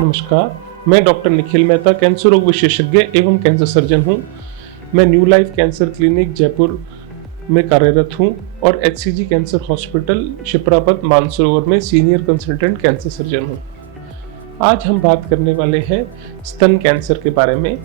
नमस्कार, मैं doctor Nikhil Mehta, cancer रोग विशेषज्ञ एवं कैंसर सर्जन हूँ। मैं new life cancer clinic Jaipur में कार्यरत हूँ और एचसीजी कैंसर हॉस्पिटल शिप्रापत मानसरोवर में सीनियर कंसल्टेंट कैंसर सर्जन हूँ। आज हम बात करने वाले हैं स्तन कैंसर के बारे में।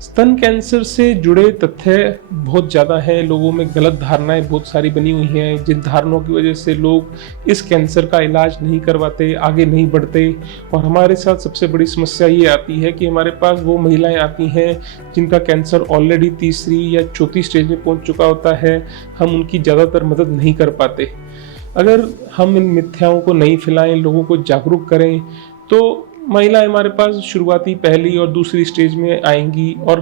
स्तन कैंसर से जुड़े तथ्य बहुत ज़्यादा हैं, लोगों में गलत धारणाएं बहुत सारी बनी हुई हैं, जिन धारणाओं की वजह से लोग इस कैंसर का इलाज नहीं करवाते, आगे नहीं बढ़ते। और हमारे साथ सबसे बड़ी समस्या ये आती है कि हमारे पास वो महिलाएं आती हैं जिनका कैंसर ऑलरेडी तीसरी या चौथी स्टेज में पहुंच चुका होता है। हम उनकी ज़्यादातर मदद नहीं कर पाते। अगर हम इन मिथ्याओं को नहीं फैलाएं, लोगों को जागरूक करें, तो महिलाएं हमारे पास शुरुआती पहली और दूसरी स्टेज में आएंगी और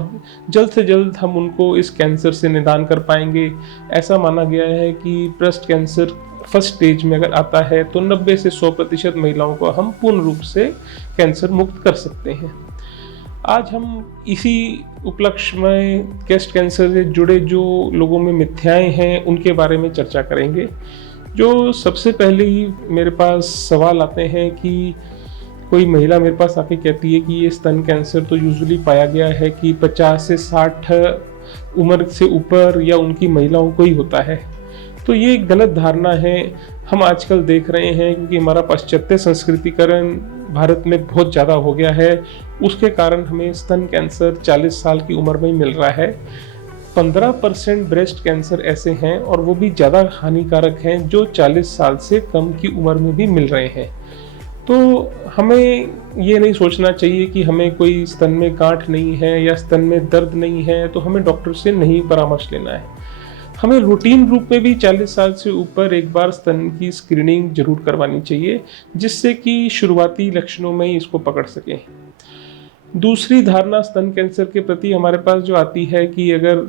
जल्द से जल्द हम उनको इस कैंसर से निदान कर पाएंगे। ऐसा माना गया है कि ब्रेस्ट कैंसर फर्स्ट स्टेज में अगर आता है तो 90 से 100% महिलाओं को हम पूर्ण रूप से कैंसर मुक्त कर सकते हैं। आज हम इसी उपलक्ष्य में ब्रेस्ट कैंसर से जुड़े जो लोगों में मिथ्याएं हैं उनके बारे में चर्चा करेंगे। जो सबसे पहले ही मेरे पास सवाल आते हैं कि कोई महिला मेरे पास आके कहती है कि ये स्तन कैंसर तो यूजुअली पाया गया है कि 50 से 60 उम्र से ऊपर या उनकी महिलाओं को ही होता है। तो ये एक गलत धारणा है। हम आजकल देख रहे हैं क्योंकि हमारा पाश्चात्य संस्कृतिकरण भारत में बहुत ज़्यादा हो गया है, उसके कारण हमें स्तन कैंसर 40 साल की उम्र में ही मिल रहा है। 15% ब्रेस्ट कैंसर ऐसे हैं और वो भी ज़्यादा हानिकारक हैं जो 40 साल से कम की उम्र में भी मिल रहे हैं। तो हमें ये नहीं सोचना चाहिए कि हमें कोई स्तन में गांठ नहीं है या स्तन में दर्द नहीं है तो हमें डॉक्टर से नहीं परामर्श लेना है। हमें रूटीन रूप में भी 40 साल से ऊपर एक बार स्तन की स्क्रीनिंग जरूर करवानी चाहिए, जिससे कि शुरुआती लक्षणों में ही इसको पकड़ सकें। दूसरी धारणा स्तन कैंसर के प्रति हमारे पास जो आती है कि अगर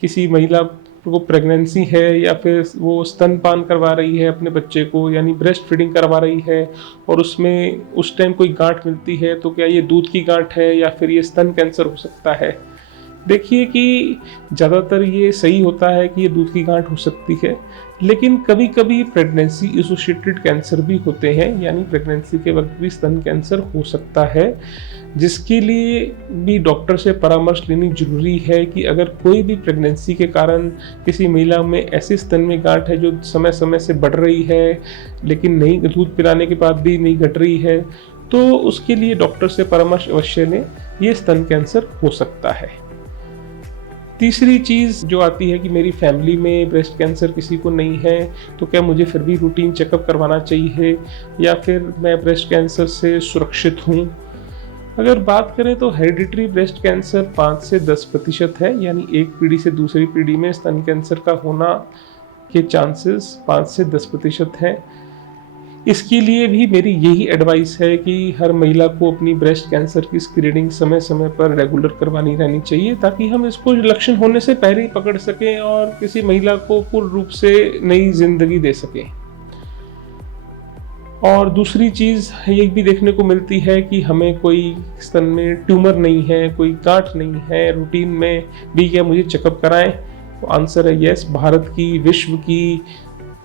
किसी महिला वो प्रेगनेंसी है या फिर वो स्तनपान करवा रही है अपने बच्चे को, यानी ब्रेस्ट फीडिंग करवा रही है और उसमें उस टाइम कोई गांठ मिलती है तो क्या ये दूध की गांठ है या फिर ये स्तन कैंसर हो सकता है। देखिए कि ज़्यादातर ये सही होता है कि ये दूध की गांठ हो सकती है, लेकिन कभी कभी प्रेगनेंसी एसोसिएटेड कैंसर भी होते हैं, यानी प्रेगनेंसी के वक्त भी स्तन कैंसर हो सकता है, जिसके लिए भी डॉक्टर से परामर्श लेनी जरूरी है कि अगर कोई भी प्रेगनेंसी के कारण किसी महिला में ऐसी स्तन में गांठ है जो समय समय से बढ़ रही है लेकिन नहीं, दूध पिलाने के बाद भी नहीं घट रही है, तो उसके लिए डॉक्टर से परामर्श अवश्य लें। ये स्तन कैंसर हो सकता है। तीसरी चीज़ जो आती है कि मेरी फैमिली में ब्रेस्ट कैंसर किसी को नहीं है तो क्या मुझे फिर भी रूटीन चेकअप करवाना चाहिए या फिर मैं ब्रेस्ट कैंसर से सुरक्षित हूँ। अगर बात करें तो हेरिडिटरी ब्रेस्ट कैंसर 5 से 10% है, यानी एक पीढ़ी से दूसरी पीढ़ी में स्तन कैंसर का होना के चांसेस 5 से 10% हैं। इसके लिए भी मेरी यही एडवाइस है कि हर महिला को अपनी ब्रेस्ट कैंसर की स्क्रीनिंग समय समय पर रेगुलर करवानी रहनी चाहिए, ताकि हम इसको लक्षण होने से पहले ही पकड़ सकें और किसी महिला को पूर्ण रूप से नई जिंदगी दे सकें। और दूसरी चीज़ ये भी देखने को मिलती है कि हमें कोई स्तन में ट्यूमर नहीं है, कोई गांठ नहीं है, रूटीन में भी क्या मुझे चेकअप कराएं? तो आंसर है यस। भारत की, विश्व की,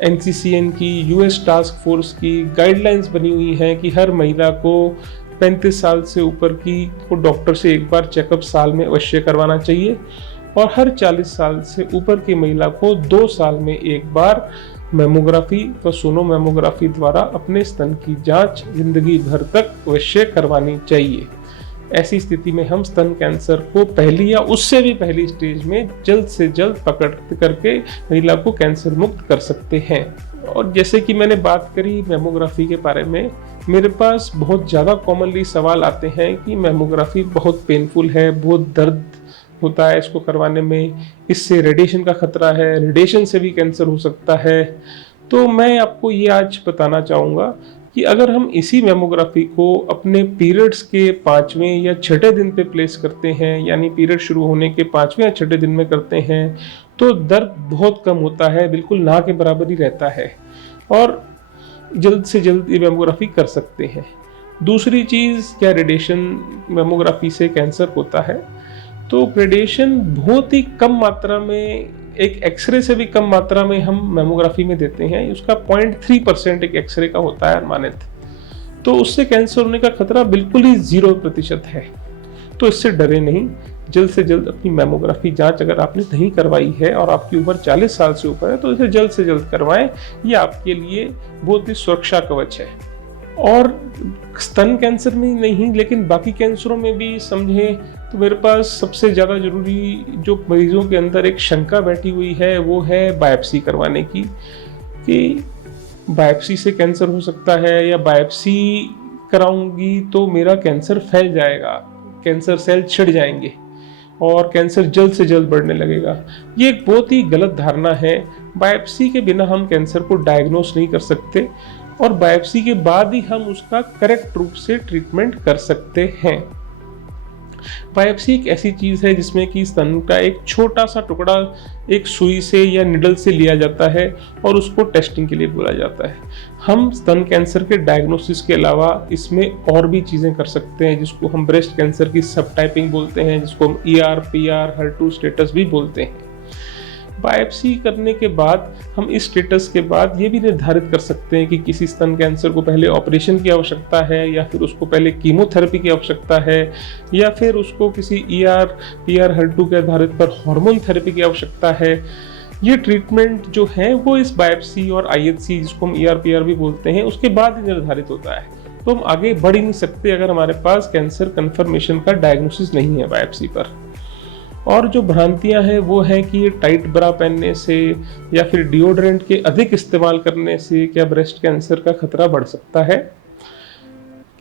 NCCN की, US टास्क फोर्स की गाइडलाइंस बनी हुई है कि हर महिला को 35 साल से ऊपर की को डॉक्टर से एक बार चेकअप साल में अवश्य करवाना चाहिए और हर 40 साल से ऊपर की महिला को 2 साल में एक बार मैमोग्राफी व सोनोमैमोग्राफी द्वारा अपने स्तन की जांच जिंदगी भर तक अवश्य करवानी चाहिए। ऐसी स्थिति में हम स्तन कैंसर को पहली या उससे भी पहली स्टेज में जल्द से जल्द पकड़ करके महिला को कैंसर मुक्त कर सकते हैं। और जैसे कि मैंने बात करी मैमोग्राफी के बारे में, मेरे पास बहुत ज़्यादा कॉमनली सवाल आते हैं कि मैमोग्राफी बहुत पेनफुल है, बहुत दर्द होता है इसको करवाने में, इससे रेडिएशन का खतरा है, रेडिएशन से भी कैंसर हो सकता है। तो मैं आपको ये आज बताना चाहूँगा कि अगर हम इसी मैमोग्राफी को अपने पीरियड्स के 5वें या 6ठे दिन पे प्लेस करते हैं, यानी पीरियड शुरू होने के 5वें या 6ठे दिन में करते हैं, तो दर्द बहुत कम होता है, बिल्कुल ना के बराबर ही रहता है और जल्द से जल्द ये मैमोग्राफी कर सकते हैं। दूसरी चीज़, क्या रेडिएशन मैमोग्राफी से कैंसर होता है? तो रेडिएशन बहुत ही कम मात्रा में, एक एक्सरे से भी कम मात्रा में हम मैमोग्राफी में देते हैं। उसका 0.3% एक एक्सरे का होता है अनुमानित। तो उससे कैंसर होने का खतरा बिल्कुल ही 0% है। तो इससे डरे नहीं, जल्द से जल्द अपनी मैमोग्राफी जांच अगर आपने नहीं करवाई है और आपकी उम्र 40 साल से ऊपर है तो इसे जल्द से जल्द करवाएं। ये आपके लिए बहुत ही सुरक्षा कवच है। और स्तन कैंसर में नहीं, लेकिन बाकी कैंसरों में भी समझें तो मेरे पास सबसे ज़्यादा ज़रूरी जो मरीजों के अंदर एक शंका बैठी हुई है वो है बायोप्सी करवाने की, कि बायोप्सी से कैंसर हो सकता है या बायोप्सी कराऊंगी तो मेरा कैंसर फैल जाएगा, कैंसर सेल छिड़ जाएंगे और कैंसर जल्द से जल्द बढ़ने लगेगा। ये एक बहुत ही गलत धारणा है। बायोप्सी के बिना हम कैंसर को डायग्नोस नहीं कर सकते और बायोप्सी के बाद ही हम उसका करेक्ट रूप से ट्रीटमेंट कर सकते हैं। बायोप्सी एक ऐसी चीज है जिसमें कि स्तन का एक छोटा सा टुकड़ा एक सुई से या निडल से लिया जाता है और उसको टेस्टिंग के लिए बोला जाता है। हम स्तन कैंसर के डायग्नोसिस के अलावा इसमें और भी चीजें कर सकते हैं, जिसको हम ब्रेस्ट कैंसर की सब टाइपिंग बोलते हैं, जिसको हम ER, PR, HER2 स्टेटस भी बोलते हैं। बायोप्सी करने के बाद हम इस स्टेटस के बाद ये भी निर्धारित कर सकते हैं कि किसी स्तन कैंसर को पहले ऑपरेशन की आवश्यकता है या फिर उसको पहले कीमोथेरेपी की आवश्यकता है या फिर उसको किसी ER, PR, HER2 के आधारित पर हार्मोन थेरेपी की आवश्यकता है। ये ट्रीटमेंट जो है वो इस बायोप्सी और IHC, जिसको हम ER, PR भी बोलते हैं, उसके बाद ही निर्धारित होता है। तो हम आगे बढ़ ही नहीं सकते अगर हमारे पास कैंसर कन्फर्मेशन का डायग्नोसिस नहीं है बायोप्सी पर। और जो भ्रांतियां हैं वो है कि ये टाइट ब्रा पहनने से या फिर डिओड्रेंट के अधिक इस्तेमाल करने से क्या ब्रेस्ट कैंसर का खतरा बढ़ सकता है।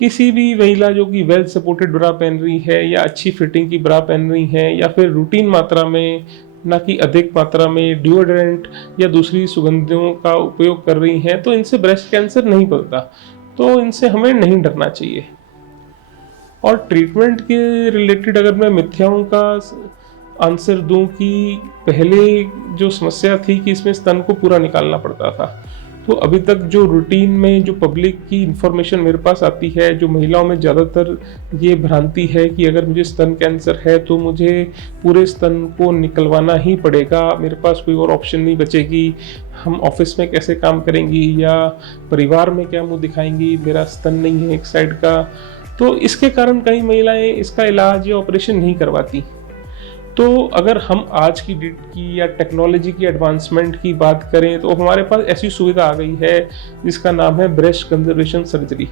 किसी भी महिला जो कि वेल सपोर्टेड ब्रा पहन रही है या अच्छी फिटिंग की ब्रा पहन रही है या फिर रूटीन मात्रा में, ना कि अधिक मात्रा में डिओड्रेंट या दूसरी सुगंधियों का उपयोग कर रही हैं, तो इनसे ब्रेस्ट कैंसर नहीं बढ़ता। तो इनसे हमें नहीं डरना चाहिए। और ट्रीटमेंट के रिलेटेड अगर मैं मिथ्याओं का आंसर दूं कि पहले जो समस्या थी कि इसमें स्तन को पूरा निकालना पड़ता था, तो अभी तक जो रूटीन में जो पब्लिक की इंफॉर्मेशन मेरे पास आती है, जो महिलाओं में ज़्यादातर ये भ्रांति है कि अगर मुझे स्तन कैंसर है तो मुझे पूरे स्तन को निकलवाना ही पड़ेगा, मेरे पास कोई और ऑप्शन नहीं बचेगी, हम ऑफिस में कैसे काम करेंगी या परिवार में क्या मुंह दिखाएंगी, मेरा स्तन नहीं है एक साइड का। तो इसके कारण कई महिलाएं इसका इलाज या ऑपरेशन नहीं करवाती। तो अगर हम आज की डेट की या टेक्नोलॉजी की एडवांसमेंट की बात करें तो हमारे पास ऐसी सुविधा आ गई है जिसका नाम है ब्रेस्ट कंजर्वेशन सर्जरी,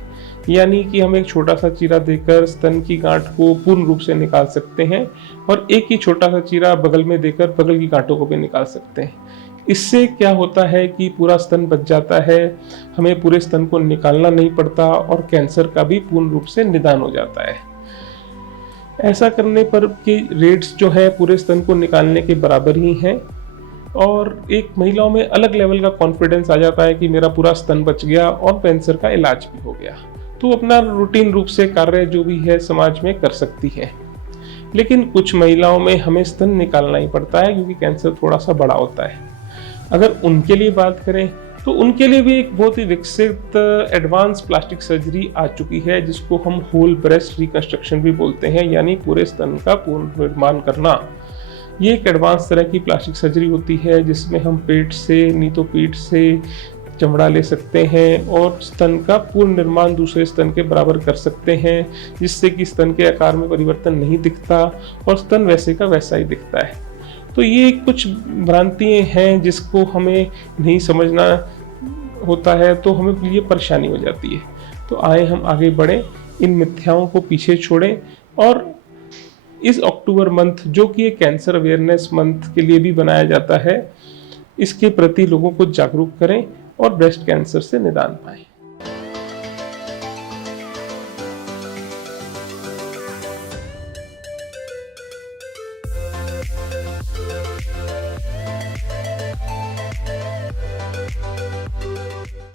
यानी कि हम एक छोटा सा चीरा देकर स्तन की गांठ को पूर्ण रूप से निकाल सकते हैं और एक ही छोटा सा चीरा बगल में देकर बगल की गांठों को भी निकाल सकते हैं। इससे क्या होता है कि पूरा स्तन बच जाता है, हमें पूरे स्तन को निकालना नहीं पड़ता और कैंसर का भी पूर्ण रूप से निदान हो जाता है। ऐसा करने पर के रेट्स जो है पूरे स्तन को निकालने के बराबर ही हैं और एक महिलाओं में अलग लेवल का कॉन्फिडेंस आ जाता है कि मेरा पूरा स्तन बच गया और कैंसर का इलाज भी हो गया। तो अपना रूटीन रूप से कार्य जो भी है समाज में कर सकती है। लेकिन कुछ महिलाओं में हमें स्तन निकालना ही पड़ता है क्योंकि कैंसर थोड़ा सा बड़ा होता है। अगर उनके लिए बात करें तो उनके लिए भी एक बहुत ही विकसित एडवांस प्लास्टिक सर्जरी आ चुकी है जिसको हम होल ब्रेस्ट रिकंस्ट्रक्शन भी बोलते हैं, यानी पूरे स्तन का पुनर्निर्माण करना। ये एक एडवांस तरह की प्लास्टिक सर्जरी होती है जिसमें हम पेट से, नीतोपीठ से चमड़ा ले सकते हैं और स्तन का पूर्ण निर्माण दूसरे स्तन के बराबर कर सकते हैं, जिससे कि स्तन के आकार में परिवर्तन नहीं दिखता और स्तन वैसे का वैसा ही दिखता है। तो ये कुछ भ्रांतियाँ हैं जिसको हमें नहीं समझना होता है तो हमें ये परेशानी हो जाती है। तो आए हम आगे बढ़ें, इन मिथ्याओं को पीछे छोड़ें और इस अक्टूबर मंथ, जो कि एक कैंसर अवेयरनेस मंथ के लिए भी बनाया जाता है, इसके प्रति लोगों को जागरूक करें और ब्रेस्ट कैंसर से निदान पाएं।